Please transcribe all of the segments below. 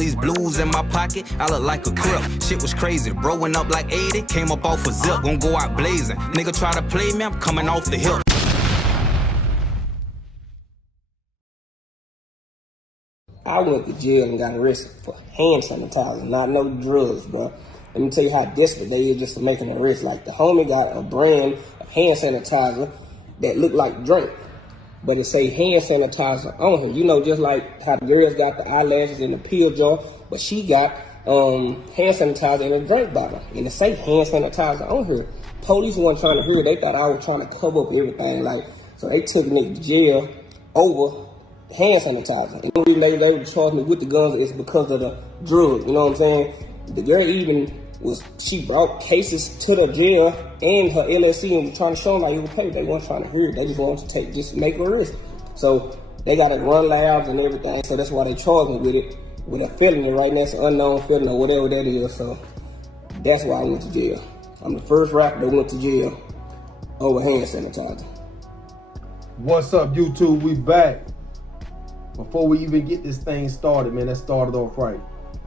These blues in my pocket, I look like a crip. Shit was crazy, bro went up like 80, came up off a zip, gon' go out blazing. Nigga try to play me, I'm coming off the hip. I went to jail and got arrested for hand sanitizer, not no drugs, bro. Let me tell you how desperate they is just for making an arrest. Like, the homie got a brand of hand sanitizer that looked like drink, but it say hand sanitizer on her. You know, just like how the girls got the eyelashes in the pill jar, but she got hand sanitizer in a drink bottle, and it say hand sanitizer on her. Police weren't trying to hear it. They thought I was trying to cover up everything. Like, so they took me to jail over hand sanitizer. And the reason they charged me with the guns is because of the drug. You know what I'm saying? The girl she brought cases to the jail and her LLC and was trying to show them how you would pay. They weren't trying to hear it. They just wanted to just make a risk. So they got to run labs and everything. So that's why they charged me with it, with a felony right now. It's an unknown felony or whatever that is. So that's why I went to jail. I'm the first rapper that went to jail over hand sanitizer. What's up, YouTube? We back. Before we even get this thing started, man, let's start it off right.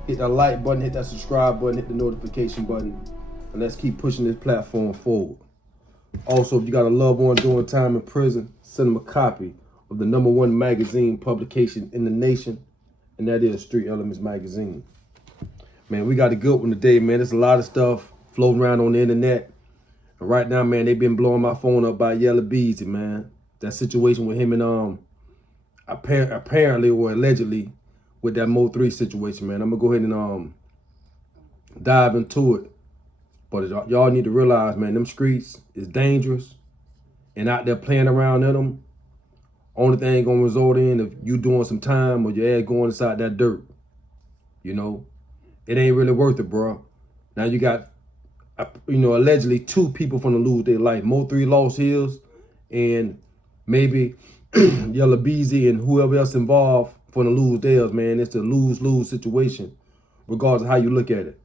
Hit that like button, hit that subscribe button, hit the notification button, and let's keep pushing this platform forward. Also, if you got a loved one doing time in prison, send them a copy of the #1 magazine publication in the nation, and that is Street Elements Magazine. Man, we got a good one today, man. There's a lot of stuff floating around on the internet. And right now, man, they've been blowing my phone up by Yella Beezy, man. That situation with him and apparently or allegedly with that MO3’s situation, man. I'm gonna go ahead and dive into it. But y'all need to realize, man, them streets is dangerous, and out there playing around in them, only thing gonna result in if you doing some time or your ass going inside that dirt. You know, it ain't really worth it, bro. Now you got, allegedly 2 people from to lose their life. MO3 lost his, and maybe Yella Beezy and whoever else involved for the lose theirs, man. It's a lose-lose situation, regardless of how you look at it.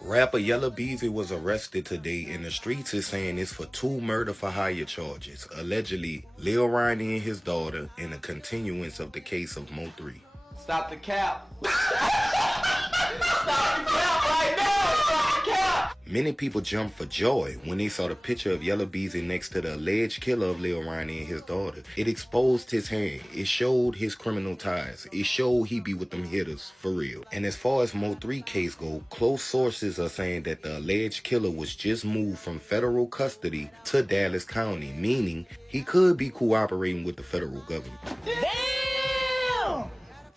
Rapper Yella Beezy was arrested today, and the streets is saying it's for 2 murder for hire charges. Allegedly, Lil Ronnie and his daughter, in a continuance of the case of MO3. Stop the cap. Stop the cap right now. Stop the cap. Many people jumped for joy when they saw the picture of Yella Beezy next to the alleged killer of Lil Ronnie and his daughter. It exposed his hand. It showed his criminal ties. It showed he be with them hitters, for real. And as far as MO3 case go, close sources are saying that the alleged killer was just moved from federal custody to Dallas County, meaning he could be cooperating with the federal government. Damn!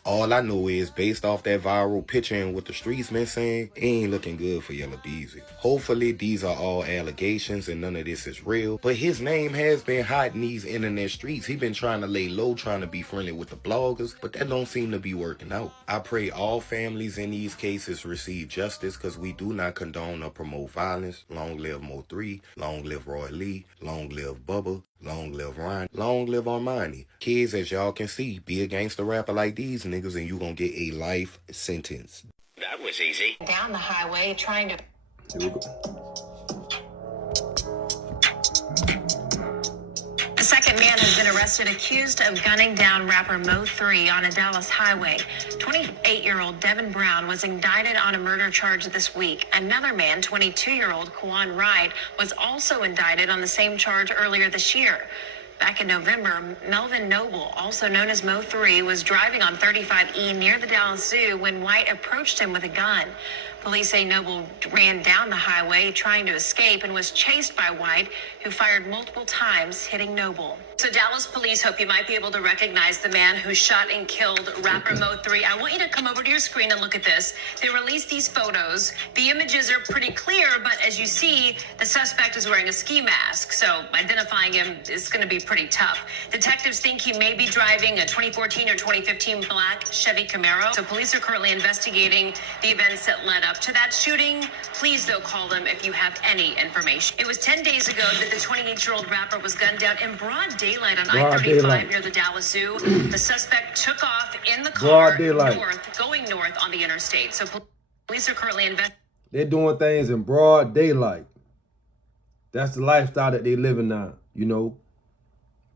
All I know is, based off that viral picture and what the streets been saying, it ain't looking good for Yella Beezy. Hopefully these are all allegations and none of this is real, but his name has been hot in these internet streets. He been trying to lay low, trying to be friendly with the bloggers, but that don't seem to be working out. I pray all families in these cases receive justice, because we do not condone or promote violence. Long live MO3, long live Roy Lee, long live Bubba, long live Ryan, long live Armani. Kids, as y'all can see, be a gangster rapper like these niggas and you gonna get a life sentence. That was easy. Down the highway trying to... Here we go. A second man has been arrested accused of gunning down rapper MO3 on a Dallas highway. 28-year-old Devin Brown was indicted on a murder charge this week. Another man, 22-year-old Quan Wright, was also indicted on the same charge earlier this year. Back in November, Melvin Noble, also known as MO3, was driving on 35E near the Dallas Zoo when White approached him with a gun. Police say Noble ran down the highway trying to escape and was chased by White, who fired multiple times, hitting Noble. So Dallas police hope you might be able to recognize the man who shot and killed rapper MO3. I want you to come over to your screen and look at this. They released these photos. The images are pretty clear, but as you see, the suspect is wearing a ski mask, so identifying him is going to be pretty tough. Detectives think he may be driving a 2014 or 2015 black Chevy Camaro. So police are currently investigating the events that led up to that shooting. Please, though, call them if you have any information. It was 10 days ago that the 28-year-old rapper was gunned down in broad daylight on I-35 near the Dallas Zoo. The suspect took off in the car going north on the interstate. So police are currently investigating. They're doing things in broad daylight. That's the lifestyle that they living now, you know.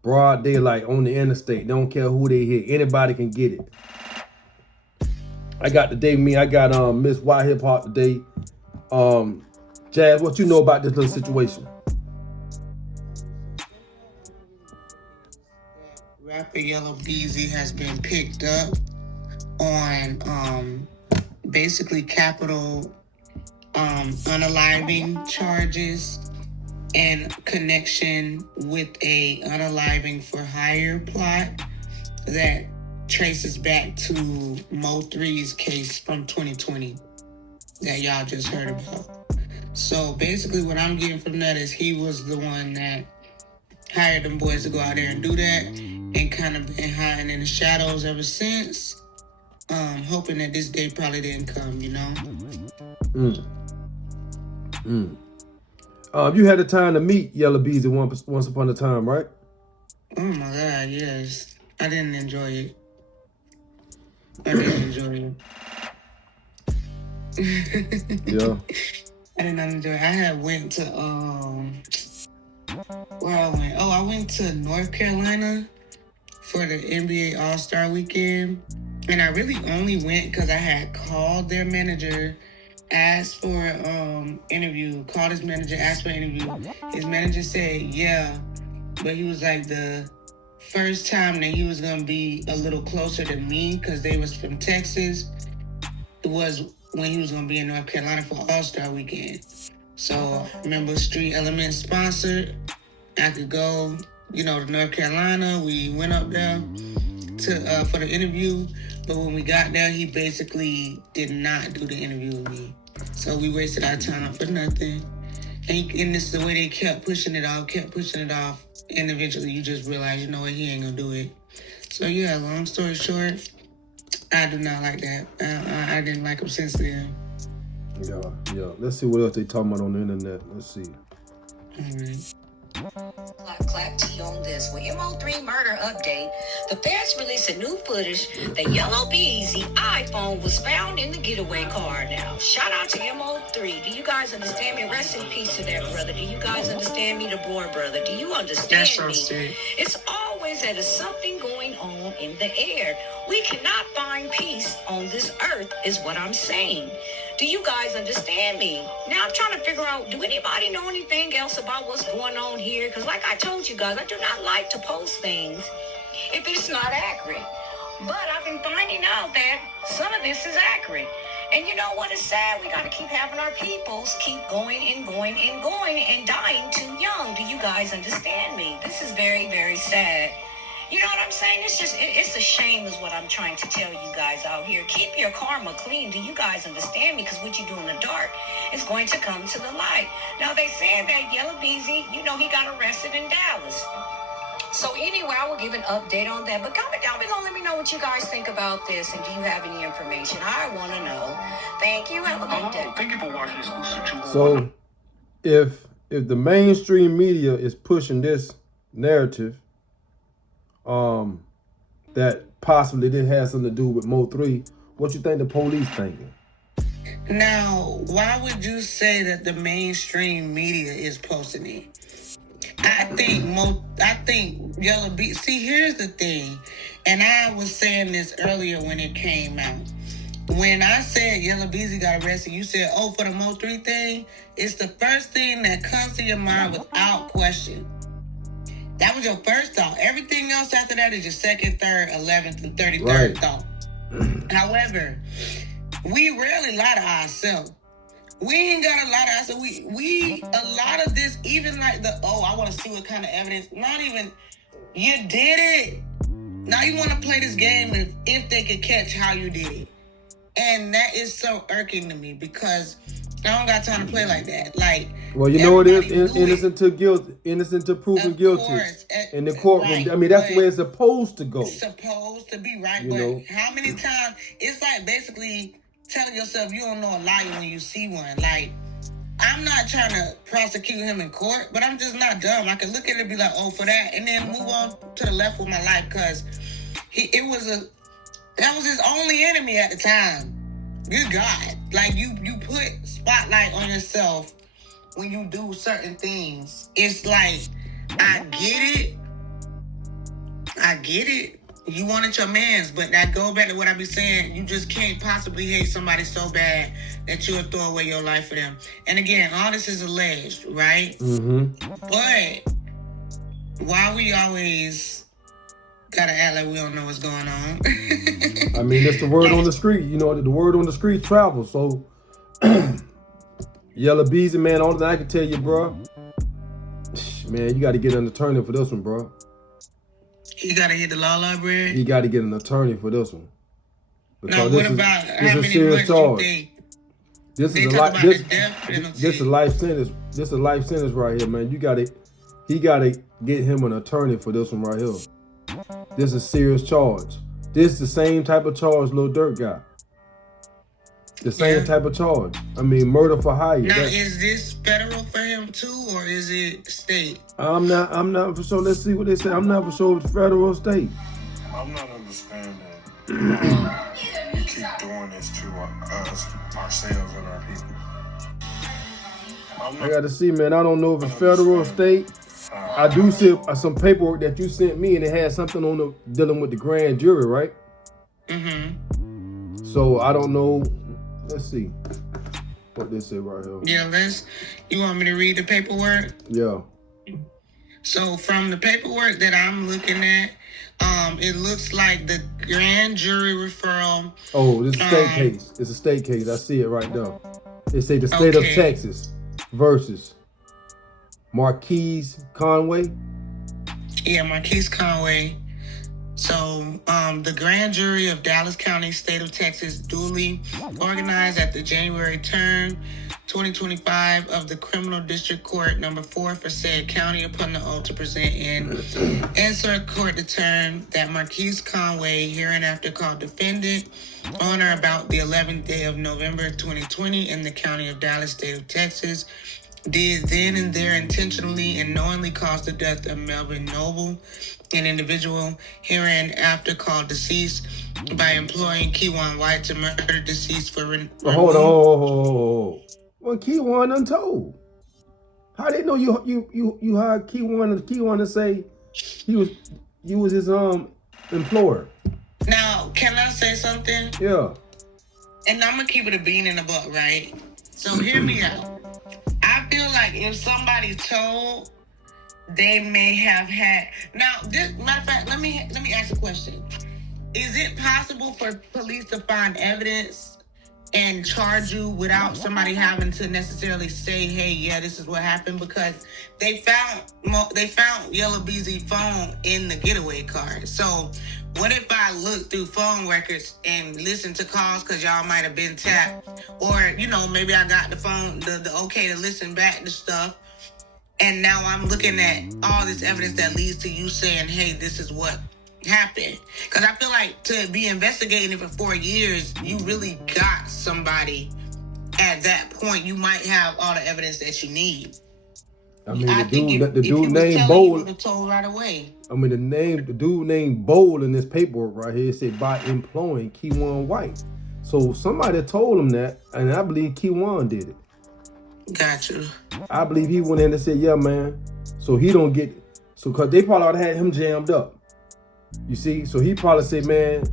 Broad daylight on the interstate. They don't care who they hit. Anybody can get it. I got Miss Y Hip Hop today. Jazz, what you know about this little situation? Rapper Yella Beezy has been picked up on basically capital unaliving charges in connection with a unaliving for hire plot that traces back to MO3’s case from 2020 that y'all just heard about. So basically what I'm getting from that is he was the one that hired them boys to go out there and do that, and kind of been hiding in the shadows ever since, hoping that this day probably didn't come, you know? You had the time to meet Yella Beezy once upon a time, right? Oh my God, yes. I didn't enjoy it. I didn't enjoy it. Yeah. I did not enjoy it. I had went to, where I went? Oh, I went to North Carolina for the NBA All-Star Weekend. And I really only went because I had called their manager, asked for interview, called his manager, asked for an interview. His manager said, yeah, but he was like the first time that he was going to be a little closer to me because they was from Texas was when he was going to be in North Carolina for All-Star Weekend. So I remember Street Elements sponsored. I could go, to North Carolina. We went up there for the interview, but when we got there, he basically did not do the interview with me. So we wasted our time for nothing. And this is the way they kept pushing it off. And eventually you just realize, he ain't gonna do it. So yeah, long story short, I do not like that. I didn't like him since then. Yeah. Let's see what else they talking about on the internet. Let's see. All right. Clap T on this. With MO3 murder update, the feds released a new footage that Yella Beezy iPhone was found in the getaway car. Now, shout out to MO3. Do you guys understand me? Rest in peace to that brother. Do you guys understand me? The boy brother. Do you understand That's so me? sick. It's always that there's something going on in the air. We cannot find peace on this earth, is what I'm saying. Do you guys understand me? Now I'm trying to figure out, do anybody know anything else about what's going on here? Because like I told you guys, I do not like to post things if it's not accurate. But I've been finding out that some of this is accurate. And you know what is sad? We got to keep having our peoples keep going and going and going and dying too young. Do you guys understand me? This is very, very sad. You know what I'm saying? It's a shame is what I'm trying to tell you guys out here. Keep your karma clean. Do you guys understand me? Because what you do in the dark is going to come to the light. Now, they said that Yella Beezy, he got arrested in Dallas. So anyway, I will give an update on that. But comment down below. Let me know what you guys think about this. And do you have any information? I want to know. Thank you. Have a good day. Thank you for watching Exclusive 2. So, if the mainstream media is pushing this narrative, that possibly did have something to do with Mo3, what you think the police thinking? Now, why would you say that the mainstream media is posting it? I think Yella Beezy. See, here's the thing, and I was saying this earlier when it came out. When I said Yella Beezy got arrested, you said, oh, for the Mo3 thing, it's the first thing that comes to your mind without question. That was your first thought. Everything else after that is your second, third, 11th, and 33rd thought. However, we rarely lie to ourselves. We ain't got a lot of ourselves. We a lot of this, even like I want to see what kind of evidence. Not even, you did it. Now you want to play this game if they could catch how you did it. And that is so irking to me because I don't got time to play like that. Well, you know what it is? Innocent to proven guilty. In the courtroom. Right, I mean, that's the way it's supposed to go. It's supposed to be, right? But how many times, it's like basically telling yourself you don't know a liar when you see one. Like, I'm not trying to prosecute him in court, but I'm just not dumb. I can look at it and be like, oh, for that, and then move on to the left with my life because that was his only enemy at the time. Good God. Like, you put spotlight on yourself when you do certain things. It's like, I get it. You wanted your mans, but that go back to what I be saying. You just can't possibly hate somebody so bad that you'll throw away your life for them. And again, all this is alleged, right? But why we always gotta act like we don't know what's going on? I mean, that's the word on the street. You know, the word on the street travels. So, Yella Beezy, man, all that I can tell you, bro, man, you got to get an attorney for this one, bro. You got to hit the law library? You got to get an attorney for this one. Because what about how many months you think? This is a life sentence. This is a life sentence right here, man. He got to get him an attorney for this one right here. This is a serious charge. This is the same type of charge Lil Durk got. The same type of charge. I mean, murder for hire. Now, is this federal for him too, or is it state? I'm not for sure. Let's see what they say. I'm not for sure if it's federal or state. I'm not understanding. We keep doing this to us, ourselves, and our people. I got to see, man. I don't know if it's federal or state. I do see some paperwork that you sent me, and it had something on the dealing with the grand jury, right? So I don't know. Let's see what they say right here. Yeah, you want me to read the paperwork? Yeah. So from the paperwork that I'm looking at, it looks like the grand jury referral. Oh, this is a state case. It's a state case. I see it right there. It say the state of Texas versus Marquise Conway. Yeah, Marquise Conway. So, the grand jury of Dallas County, state of Texas, duly organized at the January term 2025 of the Criminal District Court number 4 for said county upon the oath to present in insert court the term that Marquise Conway, hereinafter called defendant, on or about the 11th day of November 2020 in the county of Dallas, state of Texas, did then and there intentionally and knowingly cause the death of Melvin Noble, an individual hereinafter called deceased, by employing Keywan White to murder deceased for hold on. Well, Keywan untold. How they know you hired Keywan to say you was his employer? Now, can I say something? Yeah. And I'm gonna keep it a bean in the butt, right? So hear me out. I feel like if somebody told, they may have had. Now, matter of fact, let me ask a question. Is it possible for police to find evidence and charge you without somebody having to necessarily say, "Hey, yeah, this is what happened"? Because they found Yella Beezy's phone in the getaway car. So, what if I look through phone records and listen to calls because y'all might have been tapped, or maybe I got the phone the okay to listen back to stuff. And now I'm looking at all this evidence that leads to you saying, "Hey, this is what happened." Because I feel like to be investigating it for 4 years, you really got somebody at that point. You might have all the evidence that you need. I mean, the dude named Bowl. Told right away. I mean, the dude named Bowl in this paperwork right here said by employing Keywan White. So somebody told him that, and I believe Keywan did it. Gotcha. I believe he went in and said, "Yeah, man." So he don't get, because they probably ought to had him jammed up. You see? So he probably said, "Man,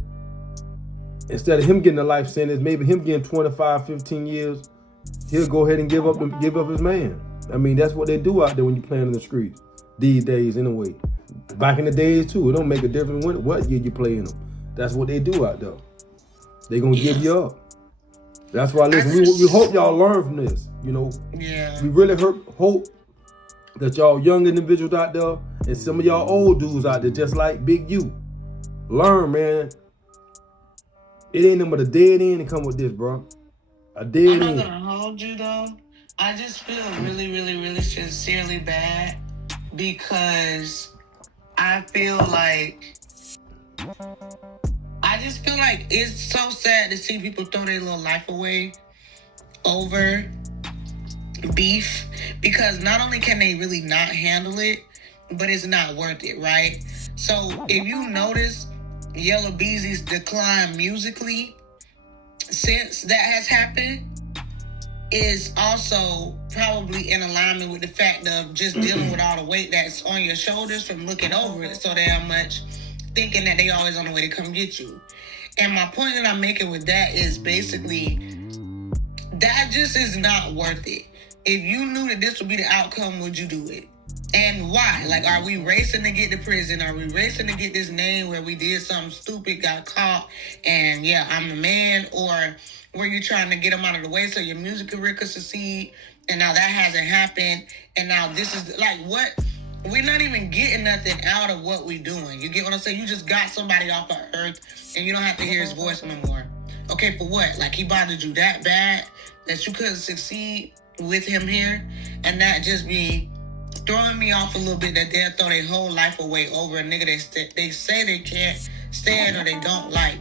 instead of him getting a life sentence, maybe him getting 25, 15 years, he'll go ahead and give up his man." I mean, that's what they do out there when you're playing in the streets these days anyway. Back in the days too, it don't make a difference what year you play in them. That's what they do out there. They gonna give you up. That's why, listen, we hope y'all learn from this. Yeah. We really hope that y'all young individuals out there and some of y'all old dudes out there, just like Big U, learn, man. It ain't nothing but a dead end to come with this, bro. A dead end. I'm not gonna hold you though. I just feel really, really, really sincerely bad because I feel like it's so sad to see people throw their little life away over beef, because not only can they really not handle it, but it's not worth it, right? So if you notice Yella Beezy's decline musically since that has happened is also probably in alignment with the fact of just dealing with all the weight that's on your shoulders from looking over it so damn much. thinking that they always on the way to come get you. And my point that I'm making with that is basically that just is not worth it. If you knew that this would be the outcome, would you do it? And why? Like, are we racing to get to prison? Are we racing to get this name where we did something stupid, got caught, and yeah, I'm the man? Or were you trying to get them out of the way so your music career could succeed? And now that hasn't happened. And now this is like what? We're not even getting nothing out of what we're doing. You get what I'm saying? You just got somebody off of earth and you don't have to hear his voice no more. Okay, for what? Like, he bothered you that bad that you couldn't succeed with him here? And that just be throwing me off a little bit that they'll throw their whole life away over a nigga they say they can't stand or they don't like.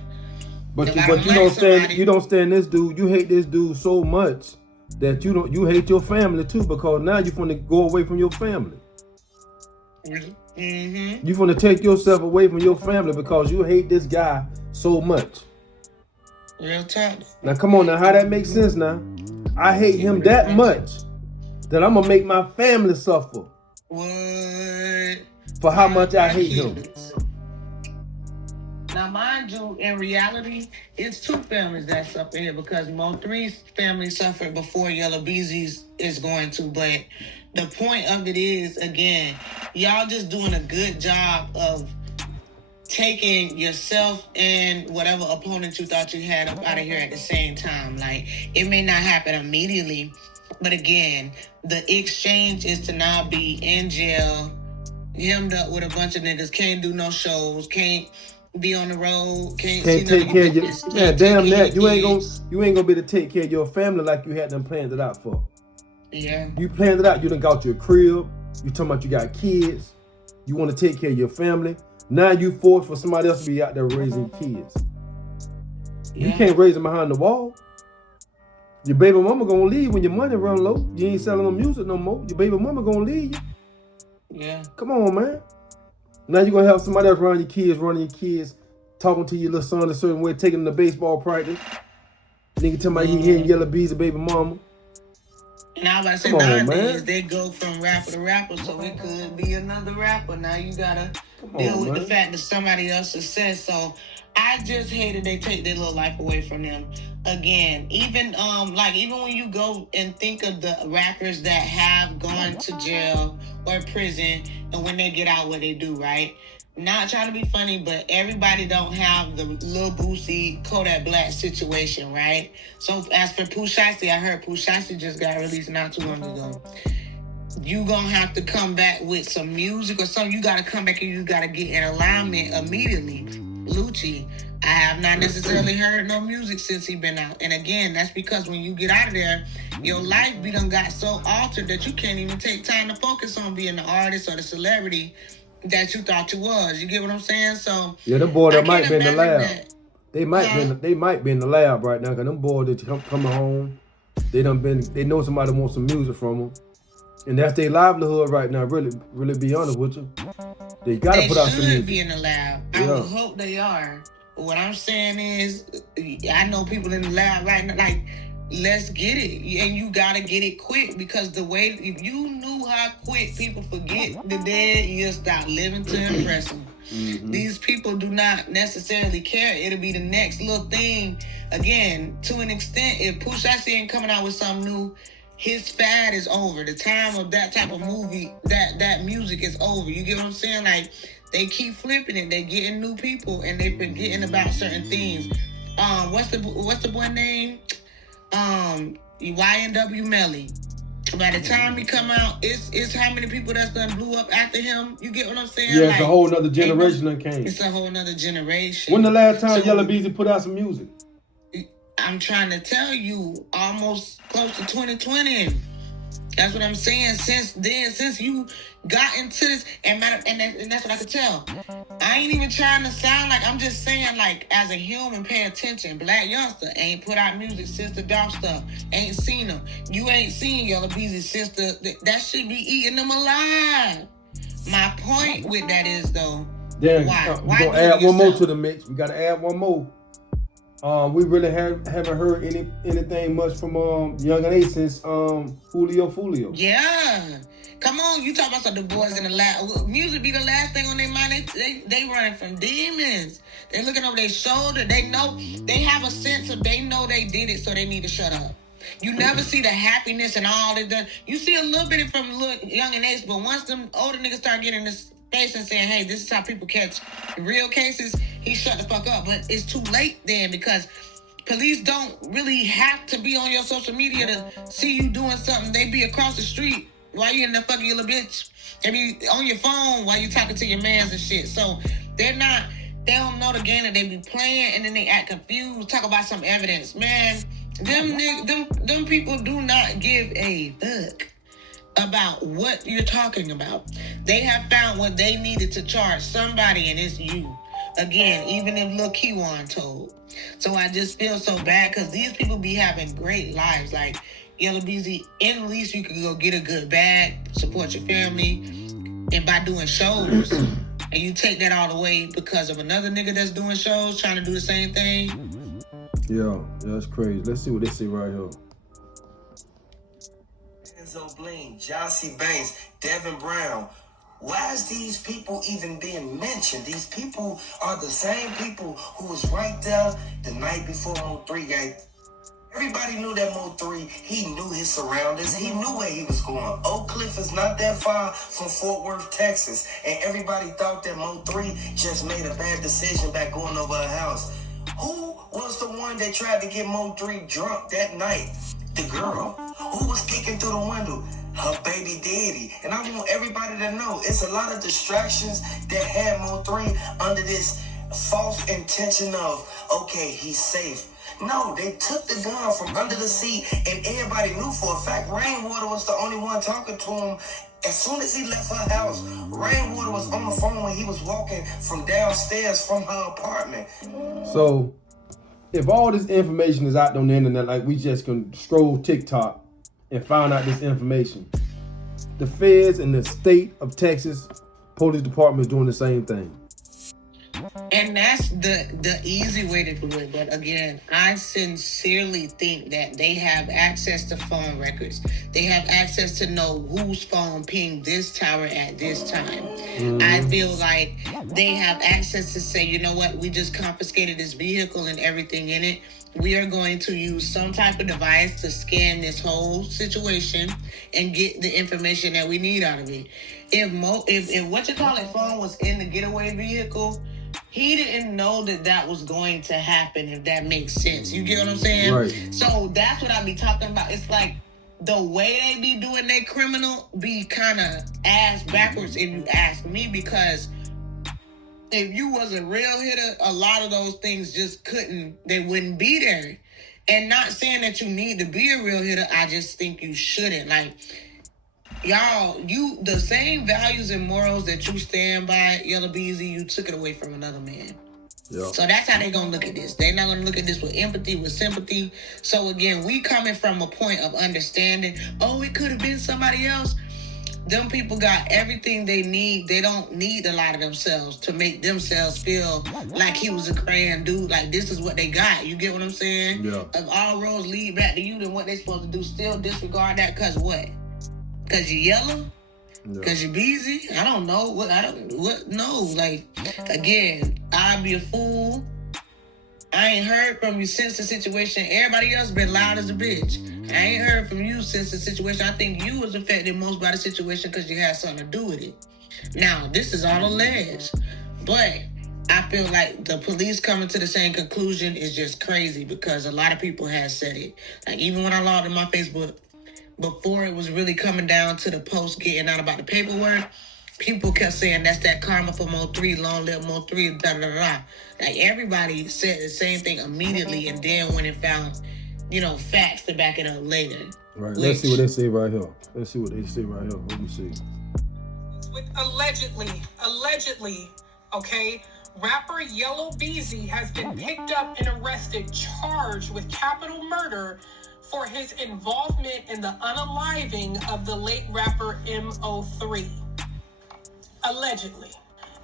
But you don't stand this dude. You hate this dude so much that you hate your family too, because now you're gonna go away from your family. Mm-hmm. You're gonna take yourself away from your family because you hate this guy so much. Real talk. Now come on now, how that makes sense now? I hate him that much that I'm gonna make my family suffer. What? For how much I hate him. Now, mind you, in reality, it's two families that suffer here because MO3’s family suffered before Yella Beezy's is going to. But the point of it is, again, y'all just doing a good job of taking yourself and whatever opponent you thought you had up out of here at the same time. Like, it may not happen immediately, but again, the exchange is to now be in jail, hemmed up with a bunch of niggas, can't do no shows, can't be on the road, can't take care of your man. Damn that, you ain't gonna be able to take care of your family like you had them planned it out for. Yeah. You planned it out. You done got your crib. You talking about you got kids. You want to take care of your family. Now you forced for somebody else to be out there raising kids. Yeah. You can't raise them behind the wall. Your baby mama gonna leave when your money run low. You ain't selling no music no more. Your baby mama gonna leave you. Yeah. Come on, man. Now you're gonna have somebody else running your kids, talking to your little son a certain way, taking them to baseball practice. Nigga tell me he hearing Yella Beezy baby mama. And I was about to say, nowadays they go from rapper to rapper, so it could be another rapper. Now you gotta deal with the fact that somebody else success. So I just hate that they take their little life away from them. Again, even when you go and think of the rappers that have gone to jail or prison, and when they get out, what they do, right? Not trying to be funny, but everybody don't have the Lil Boosie, Kodak Black situation, right? So as for Pusha, I heard Pusha just got released not too long ago. You gonna have to come back with some music or something. You gotta come back and you gotta get in alignment immediately. Lucci, I have not necessarily heard no music since he been out. And again, that's because when you get out of there, your life be done got so altered that you can't even take time to focus on being the artist or the celebrity that you thought you was. You get what I'm saying? So yeah, them boys that might be in the lab. They might be in the lab right now, because them boys that coming home, they know somebody wants some music from them. And that's their livelihood right now, really be honest with you. They gotta put out some music. They should be in the lab. I would hope they are. But what I'm saying is, I know people in the lab right now, like, let's get it. And you gotta get it quick, because the way, if you knew how quick people forget the dead, you'll stop living to impress them. Mm-hmm. These people do not necessarily care. It'll be the next little thing. Again, to an extent, if Pusha ain't coming out with something new, his fad is over. The time of that type of movie, that music is over. You get what I'm saying? Like, they keep flipping it. They getting new people and they forgetting about certain things. What's the boy name? YNW Melly. By the time he come out, it's how many people that's done blew up after him. You get what I'm saying? Yeah, it's a whole nother generation that came. It's a whole nother generation. When the last time Yella Beezy put out some music? I'm trying to tell you, almost close to 2020. That's what I'm saying. Since then, since you got into this, and that's what I could tell. I ain't even trying to sound like, I'm just saying, like, as a human, pay attention. Black youngster ain't put out music since the dark stuff. Ain't seen them. You ain't seen Yella Beezy since that should be eating them alive. My point with that is, though, why? We're gonna add one more to the mix. We gotta add one more. We really haven't heard anything much from Young and A since Julio. Yeah. Come on, you talk about some the boys in the last music be the last thing on their mind. They running from demons. They looking over their shoulder. They know they have a sense of they know they did it, so they need to shut up. You never see the happiness and all that. You see a little bit from Young and Ace, but once them older niggas start getting in this space and saying, hey, this is how people catch real cases, he shut the fuck up. But it's too late then, because police don't really have to be on your social media to see you doing something. They be across the street while you in the fucking little bitch. They be on your phone while you talking to your mans and shit. So they don't know the game that they be playing, and then they act confused, talk about some evidence. Man, them people do not give a fuck about what you're talking about. They have found what they needed to charge somebody, and it's you. Again, even if Lil Kiwan told. So I just feel so bad, because these people be having great lives. Like Yella Beezy, at least you can go get a good bag, support your family, and by doing shows, and you take that all away because of another nigga that's doing shows, trying to do the same thing. Yeah, that's crazy. Let's see what they say right here. Enzo Bling, Jossie Banks, Devin Brown. Why is these people even being mentioned? These people are the same people who was right there the night before MO3 got. Everybody knew that MO3, he knew his surroundings, he knew where he was going. Oak Cliff is not that far from Fort Worth, Texas, and everybody thought that MO3 just made a bad decision by going over her house. Who was the one that tried to get MO3 drunk that night? The girl. Who was kicking through the window? Her baby daddy. And I want everybody to know, it's a lot of distractions that had MO3 under this false intention of, okay, he's safe. No, they took the gun from under the seat, and everybody knew for a fact Rainwater was the only one talking to him. As soon as he left her house, Rainwater was on the phone when he was walking from downstairs from her apartment. So, if all this information is out on the internet, like we just can scroll TikTok and find out this information, the feds in the state of Texas police department is doing the same thing. And that's the easy way to do it. But again, I sincerely think that they have access to phone records. They have access to know whose phone pinged this tower at this time. I feel like they have access to say, you know what, we just confiscated this vehicle and everything in it. We are going to use some type of device to scan this whole situation and get the information that we need out of it. If what you call it phone was in the getaway vehicle, he didn't know that was going to happen, if that makes sense. You get what I'm saying? Right. So that's what I be talking about. It's like the way they be doing their criminal be kind of ass backwards, if you ask me, because if you was a real hitter, a lot of those things just they wouldn't be there. And not saying that you need to be a real hitter, I just think you shouldn't. Like, y'all, the same values and morals that you stand by, Yella Beezy, you took it away from another man. Yeah. So that's how they gonna look at this. They're not gonna look at this with empathy, with sympathy. So again, we coming from a point of understanding, oh, it could have been somebody else. Them people got everything they need. They don't need a lot of themselves to make themselves feel like he was a grand dude. Like, this is what they got. You get what I'm saying? Yeah. If all roads lead back to you, then what they supposed to do? Still disregard that? Cause what? Cause you yellow? Yeah. Cause you busy? I don't know. No, like, again, I'd be a fool. I ain't heard from you since the situation. Everybody else been loud as a bitch. I ain't heard from you since the situation. I think you was affected most by the situation because you had something to do with it. Now, this is all alleged. But I feel like the police coming to the same conclusion is just crazy, because a lot of people have said it. Like, even when I logged in my Facebook, before it was really coming down to the post getting out about the paperwork, people kept saying that's that karma for MO3, long live MO3, da da da da. Like, everybody said the same thing immediately, and then went and found, facts to back it up later. Right. Let's see what they say right here. Let me see. With allegedly, okay, rapper Yella Beezy has been picked up and arrested, charged with capital murder for his involvement in the unaliving of the late rapper MO3. Allegedly.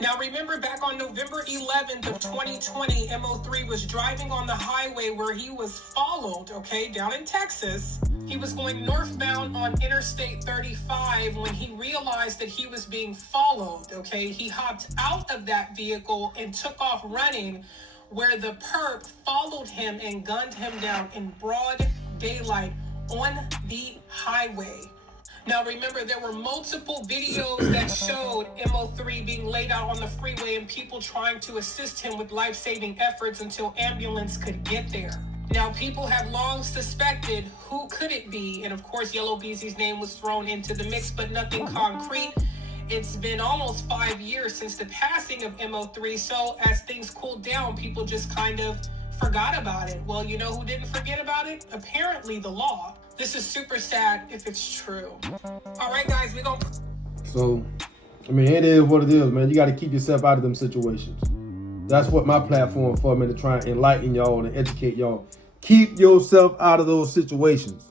Now remember, back on November 11th of 2020, MO3 was driving on the highway where he was followed, okay, down in Texas. He was going northbound on Interstate 35 when he realized that he was being followed, okay? He hopped out of that vehicle and took off running, where the perp followed him and gunned him down in broad daylight on the highway. Now remember, there were multiple videos that showed MO3 being laid out on the freeway and people trying to assist him with life-saving efforts until ambulance could get there. Now people have long suspected who could it be, and of course Yella Beezy's name was thrown into the mix, but nothing concrete. It's been almost 5 years since the passing of MO3, so as things cooled down, people just kind of forgot about it. Well, you know who didn't forget about it? Apparently the law. This is super sad if it's true. All right, guys, we gonna... So, I mean, it is what it is, man. You got to keep yourself out of them situations. That's what my platform for, man, to try and enlighten y'all and educate y'all. Keep yourself out of those situations.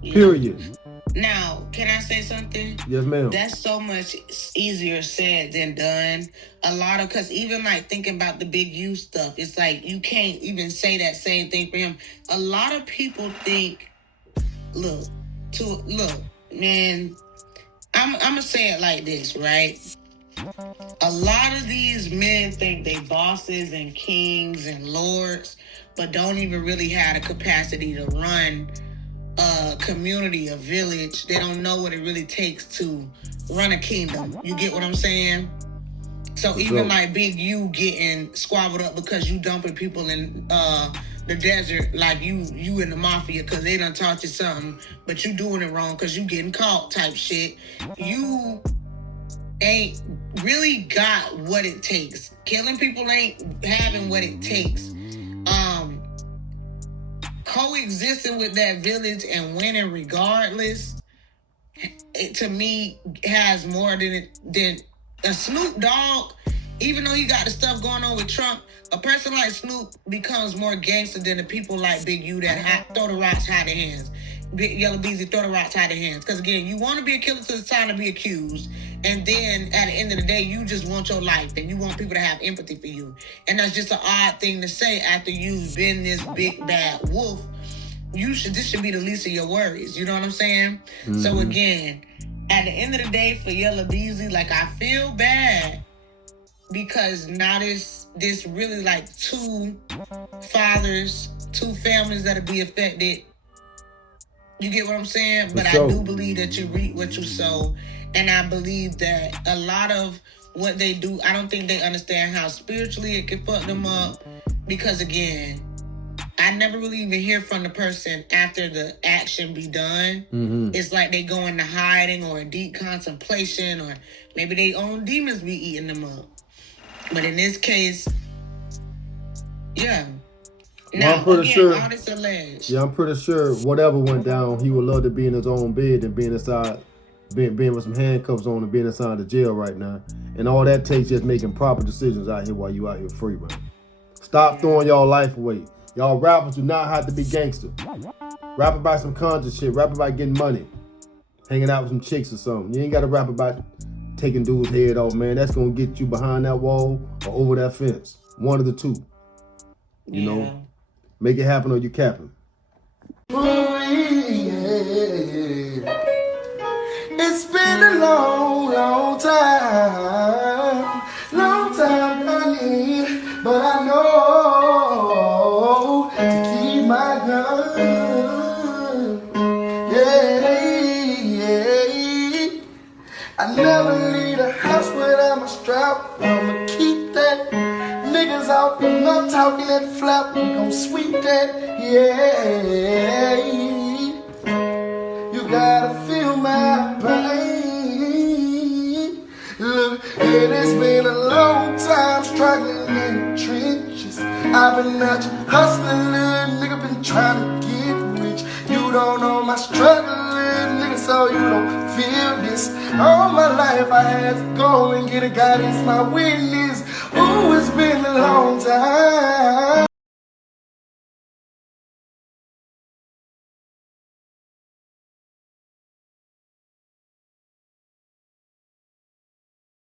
Period. Now, can I say something? Yes, ma'am. That's so much easier said than done. Because even like thinking about the Big U stuff, it's like you can't even say that same thing for him. A lot of people think, look, man, I'm gonna say it like this, right? A lot of these men think they bosses and kings and lords, but don't even really have the capacity to run a community, a village. They don't know what it really takes to run a kingdom. You get what I'm saying? So even like Big U getting squabbled up because you dumping people in the desert, like you in the mafia because they done taught you something, but you doing it wrong because you getting caught type shit. You ain't really got what it takes. Killing people ain't having what it takes. Coexisting with that village and winning regardless, it to me has more than a Snoop Dogg. Even though you got the stuff going on with Trump, a person like Snoop becomes more gangster than the people like Big U that throw the rocks, hide their hands. Big Yella Beezy, throw the rocks, hide their hands. Because again, you want to be a killer till it's time to be accused. And then at the end of the day, you just want your life. And you want people to have empathy for you. And that's just an odd thing to say after you've been this big bad wolf. This should be the least of your worries. You know what I'm saying? Mm-hmm. So again, at the end of the day for Yella Beezy, like I feel bad because now this really like two fathers, two families that'll be affected. You get what I'm saying? But I do believe that you reap what you sow. And I believe that a lot of what they do, I don't think they understand how spiritually it can fuck them up. Because again, I never really even hear from the person after the action be done. Mm-hmm. It's like they go into hiding or a deep contemplation, or maybe their own demons be eating them up. But in this case, yeah. Now, I'm pretty sure. All this alleged. Yeah, I'm pretty sure whatever went down, he would love to be in his own bed than being inside, being with some handcuffs on and being inside the jail right now. And all that takes just making proper decisions out here while you out here free, man. Stop throwing y'all life away. Y'all rappers do not have to be gangster. Rap about some conscious shit. Rap about getting money. Hanging out with some chicks or something. You ain't got to rap about taking dude's head off, man. That's going to get you behind that wall or over that fence. One of the two. You know? Make it happen or you capping. It's been a long, long time. Long time coming. But I know to keep my gun. Yeah. I never leave the house without my strap. I'ma keep that. Niggas out there not talking that flap. We gon' sweep that. Yeah. You gotta feel my pain. Look, it has been a long time struggling in the trenches. I've been out here hustling, little nigga, been trying to get rich. You don't know my struggle, little nigga, so you don't feel this. All my life I had to go and get a God as my witness. Oh, it's been a long time.